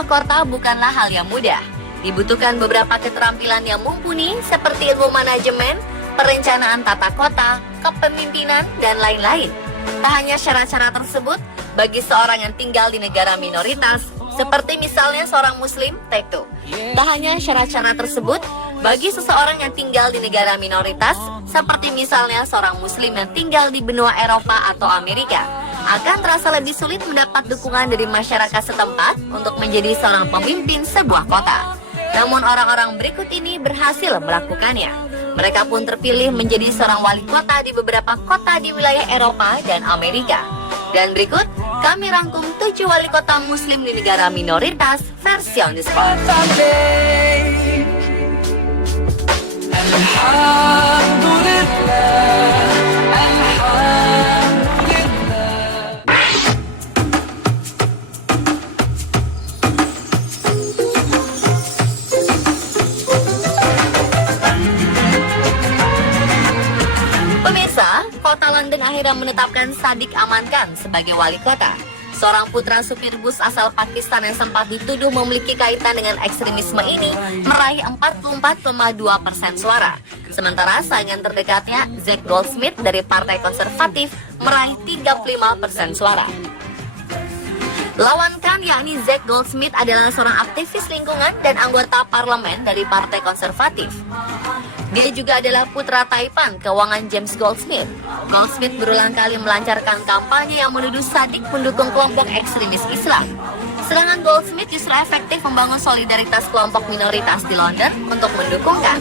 sebuah kota bukanlah hal yang mudah. Dibutuhkan beberapa keterampilan yang mumpuni seperti ilmu manajemen, perencanaan tata kota, kepemimpinan, dan lain-lain. Tak hanya syarat-syarat tersebut, bagi seorang yang tinggal di negara minoritas, seperti misalnya seorang muslim, take two. Tak hanya syarat-syarat tersebut, bagi seseorang yang tinggal di negara minoritas, seperti misalnya seorang muslim yang tinggal di benua Eropa atau Amerika, akan terasa lebih sulit mendapat dukungan dari masyarakat setempat untuk menjadi seorang pemimpin sebuah kota. Namun orang-orang berikut ini berhasil melakukannya. Mereka pun terpilih menjadi seorang wali kota di beberapa kota di wilayah Eropa dan Amerika. Dan berikut, kami rangkum 7 wali kota muslim di negara minoritas versi on the spot. Pemirsa, kota London akhirnya menetapkan Sadiq Aman Khan sebagai wali kota. Seorang putra supir bus asal Pakistan yang sempat dituduh memiliki kaitan dengan ekstremisme ini meraih 44,2% suara. Sementara saingan terdekatnya, Zack Goldsmith dari Partai Konservatif, meraih 35% suara. Lawan Khan yakni Zack Goldsmith adalah seorang aktivis lingkungan dan anggota parlemen dari Partai Konservatif. Dia juga adalah putra Taipan keuangan James Goldsmith. Goldsmith berulang kali melancarkan kampanye yang menuduh Sadiq mendukung kelompok ekstremis Islam. Sedangkan Goldsmith justru efektif membangun solidaritas kelompok minoritas di London untuk mendukungnya.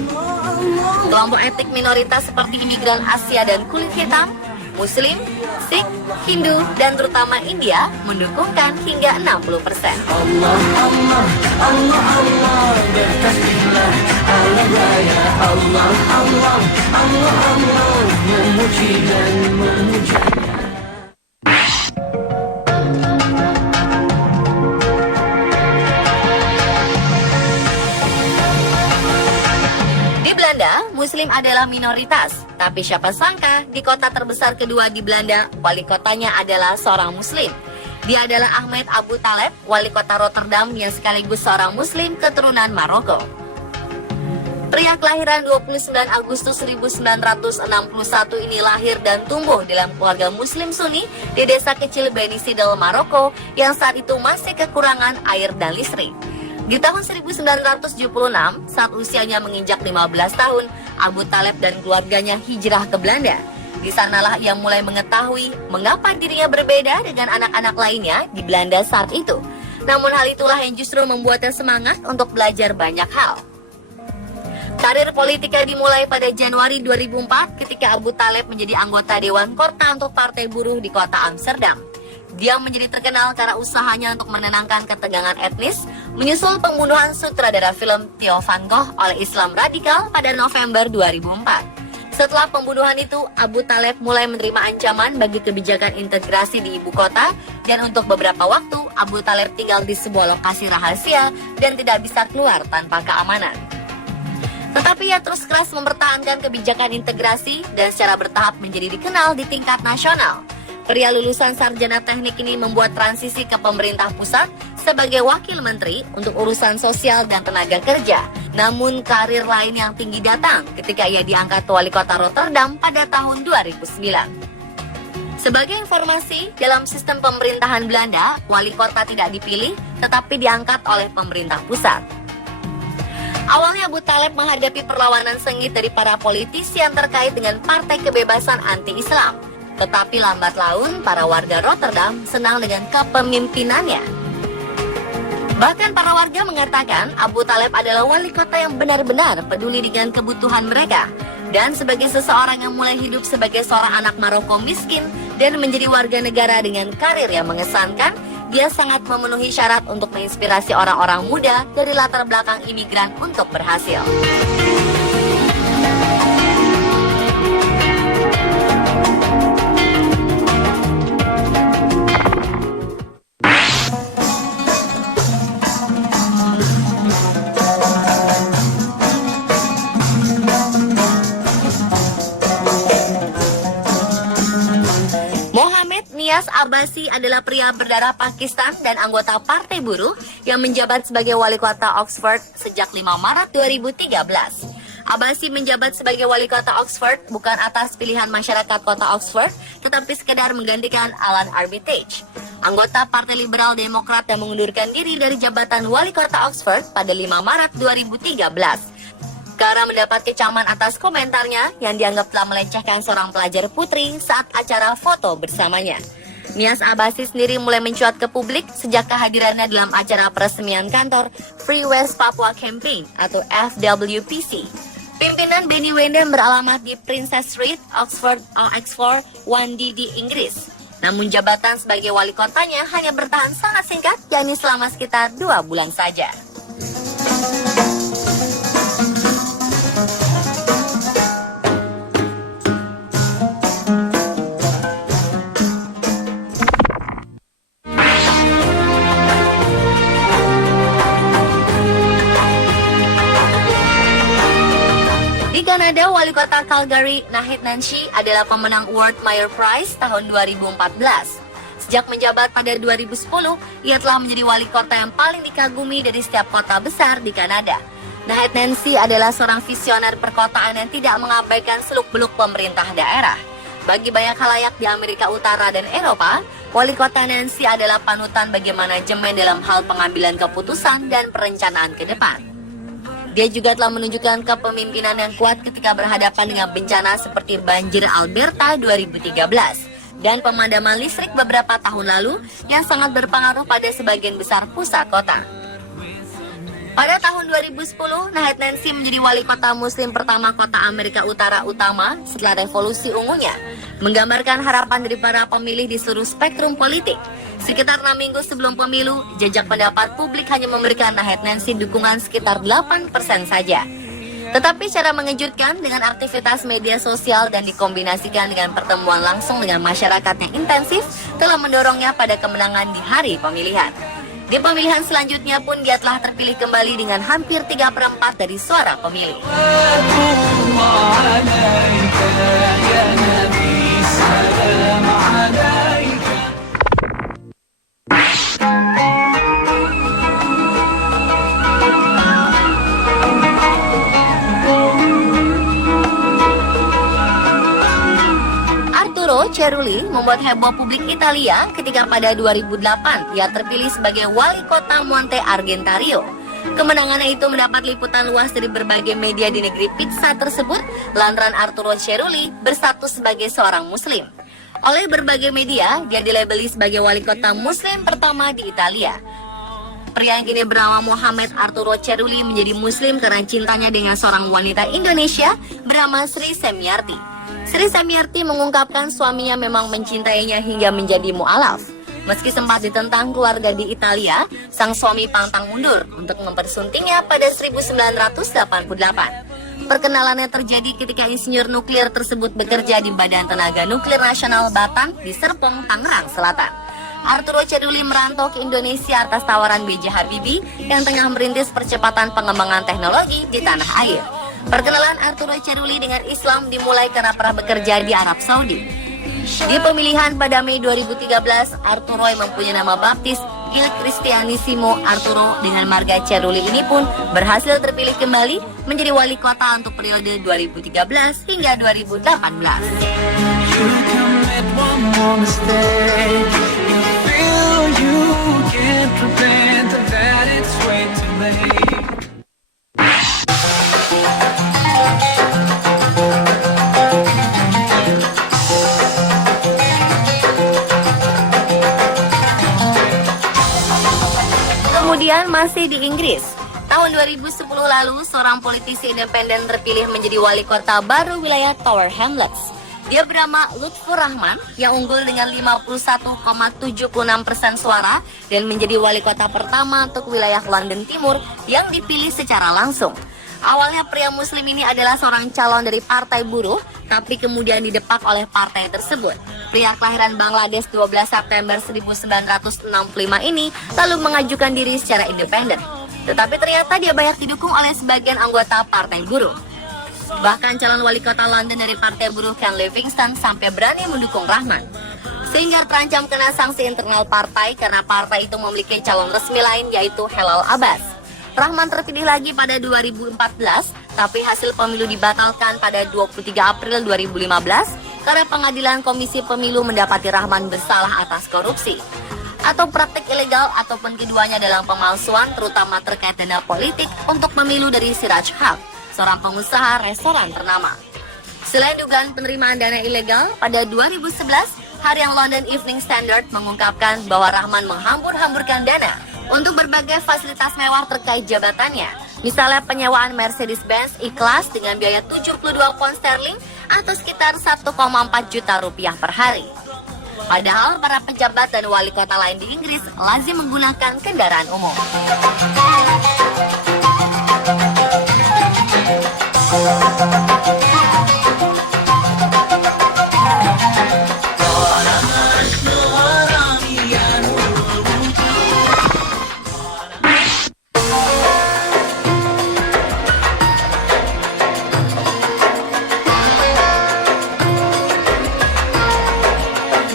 Kelompok etnik minoritas seperti imigran Asia dan kulit hitam, Muslim, Sikh, Hindu, dan terutama India mendukungkan hingga 60%. Allah, Allah, Allah, Allah, bertasbihlah Allah Raya. Allah, Allah, Allah, Allah, memuji dan memuja. Muslim adalah minoritas, tapi siapa sangka di kota terbesar kedua di Belanda, wali kotanya adalah seorang Muslim. Dia adalah Ahmed Abu Taleb, wali kota Rotterdam yang sekaligus seorang Muslim keturunan Maroko. Pria kelahiran 29 Agustus 1961 ini lahir dan tumbuh dalam keluarga Muslim Sunni di desa kecil Beni Sidel, Maroko yang saat itu masih kekurangan air dan listrik. Di tahun 1976, saat usianya menginjak 15 tahun, Abu Taleb dan keluarganya hijrah ke Belanda. Di sanalah ia mulai mengetahui mengapa dirinya berbeda dengan anak-anak lainnya di Belanda saat itu. Namun hal itulah yang justru membuatnya semangat untuk belajar banyak hal. Karir politiknya dimulai pada Januari 2004 ketika Abu Taleb menjadi anggota Dewan Kota untuk Partai Buruh di kota Amsterdam. Dia menjadi terkenal karena usahanya untuk menenangkan ketegangan etnis, menyusul pembunuhan sutradara film Theo van Gogh oleh Islam radikal pada November 2004. Setelah pembunuhan itu, Abu Taleb mulai menerima ancaman bagi kebijakan integrasi di ibu kota, dan untuk beberapa waktu, Abu Taleb tinggal di sebuah lokasi rahasia dan tidak bisa keluar tanpa keamanan. Tetapi ia terus keras mempertahankan kebijakan integrasi dan secara bertahap menjadi dikenal di tingkat nasional. Pria lulusan sarjana teknik ini membuat transisi ke pemerintah pusat sebagai wakil menteri untuk urusan sosial dan tenaga kerja. Namun karir lain yang tinggi datang ketika ia diangkat wali kota Rotterdam pada tahun 2009. Sebagai informasi, dalam sistem pemerintahan Belanda, wali kota tidak dipilih tetapi diangkat oleh pemerintah pusat. Awalnya Abu Taleb menghadapi perlawanan sengit dari para politisi yang terkait dengan Partai Kebebasan Anti-Islam. Tetapi lambat laun, para warga Rotterdam senang dengan kepemimpinannya. Bahkan para warga mengatakan Abu Taleb adalah wali kota yang benar-benar peduli dengan kebutuhan mereka. Dan sebagai seseorang yang mulai hidup sebagai seorang anak Maroko miskin dan menjadi warga negara dengan karir yang mengesankan, dia sangat memenuhi syarat untuk menginspirasi orang-orang muda dari latar belakang imigran untuk berhasil. Nias Abbasi adalah pria berdarah Pakistan dan anggota Partai Buruh yang menjabat sebagai wali kota Oxford sejak 5 Maret 2013. Abbasi menjabat sebagai wali kota Oxford bukan atas pilihan masyarakat kota Oxford, tetapi sekedar menggantikan Alan Armitage, anggota Partai Liberal Demokrat yang mengundurkan diri dari jabatan wali kota Oxford pada 5 Maret 2013. Karena mendapat kecaman atas komentarnya yang dianggap telah melecehkan seorang pelajar putri saat acara foto bersamanya. Nias Abbasi sendiri mulai mencuat ke publik sejak kehadirannya dalam acara peresmian kantor Free West Papua Campaign atau FWPC. Pimpinan Benny Wenden beralamat di Princess Street, Oxford, OX4, 1D di Inggris. Namun jabatan sebagai wali kotanya hanya bertahan sangat singkat, yakni selama sekitar 2 bulan saja. Di Kanada, wali kota Calgary, Naheed Nenshi adalah pemenang World Mayor Prize tahun 2014. Sejak menjabat pada 2010, ia telah menjadi wali kota yang paling dikagumi dari setiap kota besar di Kanada. Naheed Nenshi adalah seorang visioner perkotaan yang tidak mengabaikan seluk-beluk pemerintah daerah. Bagi banyak khalayak di Amerika Utara dan Eropa, wali kota Nenshi adalah panutan bagi manajemen dalam hal pengambilan keputusan dan perencanaan ke depan. Dia juga telah menunjukkan kepemimpinan yang kuat ketika berhadapan dengan bencana seperti banjir Alberta 2013 dan pemadaman listrik beberapa tahun lalu yang sangat berpengaruh pada sebagian besar pusat kota. Pada tahun 2010, Naheed Nenshi menjadi wali kota muslim pertama kota Amerika Utara utama setelah revolusi ungunya, menggambarkan harapan dari para pemilih di seluruh spektrum politik. Sekitar 6 minggu sebelum pemilu, jejak pendapat publik hanya memberikan Naheed Nenshi dukungan sekitar 8% saja. Tetapi secara mengejutkan dengan aktivitas media sosial dan dikombinasikan dengan pertemuan langsung dengan masyarakat yang intensif telah mendorongnya pada kemenangan di hari pemilihan. Di pemilihan selanjutnya pun dia telah terpilih kembali dengan hampir 3/4 dari suara pemilih. Arturo Cerulli membuat heboh publik Italia ketika pada 2008 ia terpilih sebagai wali kota Monte Argentario. Kemenangannya itu mendapat liputan luas dari berbagai media di negeri pizza tersebut lantaran Arturo Cerulli berstatus sebagai seorang muslim. Oleh berbagai media, dia dilabeli sebagai wali kota muslim pertama di Italia. Pria yang kini bernama Muhammad Arturo Cerulli menjadi muslim karena cintanya dengan seorang wanita Indonesia bernama Sri Semiarti. Sri Semiarti mengungkapkan suaminya memang mencintainya hingga menjadi mu'alaf. Meski sempat ditentang keluarga di Italia, sang suami pantang mundur untuk mempersuntingnya pada 1988. Perkenalannya terjadi ketika insinyur nuklir tersebut bekerja di Badan Tenaga Nuklir Nasional Batam di Serpong, Tangerang Selatan. Arturo Cerulli merantau ke Indonesia atas tawaran B.J. Habibie yang tengah merintis percepatan pengembangan teknologi di tanah air. Perkenalan Arturo Cerulli dengan Islam dimulai karena pernah bekerja di Arab Saudi. Di pemilihan pada Mei 2013, Arturo yang mempunyai nama baptis Il Cristianissimo Arturo dengan marga Cerulli ini pun berhasil terpilih kembali menjadi wali kota untuk periode 2013 hingga 2018. Kemudian masih di Inggris, tahun 2010 lalu seorang politisi independen terpilih menjadi wali kota baru wilayah Tower Hamlets. Dia bernama Lutfur Rahman yang unggul dengan 51,76% suara dan menjadi wali kota pertama untuk wilayah London Timur yang dipilih secara langsung. Awalnya pria muslim ini adalah seorang calon dari partai buruh, tapi kemudian didepak oleh partai tersebut. Pria kelahiran Bangladesh 12 September 1965 ini lalu mengajukan diri secara independen. Tetapi ternyata dia banyak didukung oleh sebagian anggota partai buruh. Bahkan calon wali kota London dari partai buruh Ken Livingstone sampai berani mendukung Rahman. sehingga terancam kena sanksi internal partai karena partai itu memiliki calon resmi lain yaitu Helal Abbas. Rahman terpilih lagi pada 2014, tapi hasil pemilu dibatalkan pada 23 April 2015 karena pengadilan Komisi Pemilu mendapati Rahman bersalah atas korupsi atau praktik ilegal ataupun keduanya dalam pemalsuan terutama terkait dana politik untuk pemilu dari Siraj Haq, seorang pengusaha restoran ternama. Selain dugaan penerimaan dana ilegal, pada 2011, harian London Evening Standard mengungkapkan bahwa Rahman menghambur-hamburkan dana untuk berbagai fasilitas mewah terkait jabatannya. Misalnya penyewaan Mercedes-Benz E-Class dengan biaya 72 pound sterling atau sekitar 1,4 juta rupiah per hari. Padahal para pejabat dan wali kota lain di Inggris lazim menggunakan kendaraan umum.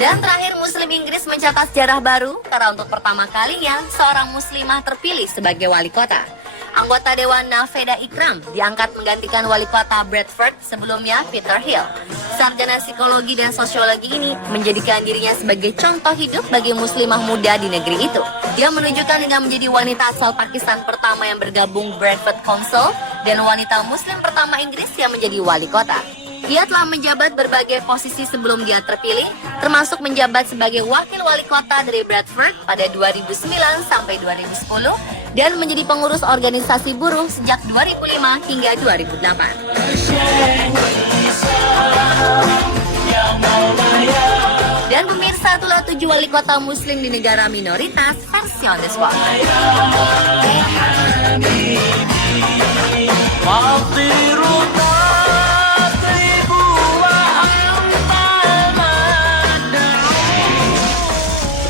Dan terakhir, Muslim Inggris mencatat sejarah baru karena untuk pertama kalinya seorang muslimah terpilih sebagai wali kota. Anggota Dewan Naveda Ikram diangkat menggantikan wali kota Bradford sebelumnya, Peter Hill. Sarjana psikologi dan sosiologi ini menjadikan dirinya sebagai contoh hidup bagi muslimah muda di negeri itu. Dia menunjukkan dengan menjadi wanita asal Pakistan pertama yang bergabung Bradford Council dan wanita muslim pertama Inggris yang menjadi wali kota. Ia telah menjabat berbagai posisi sebelum dia terpilih, termasuk menjabat sebagai wakil wali kota dari Bradford pada 2009 sampai 2010 dan menjadi pengurus organisasi buruh sejak 2005 hingga 2008. Dan pemirsa, itulah 7 wali kota muslim di negara minoritas versi On The Spot.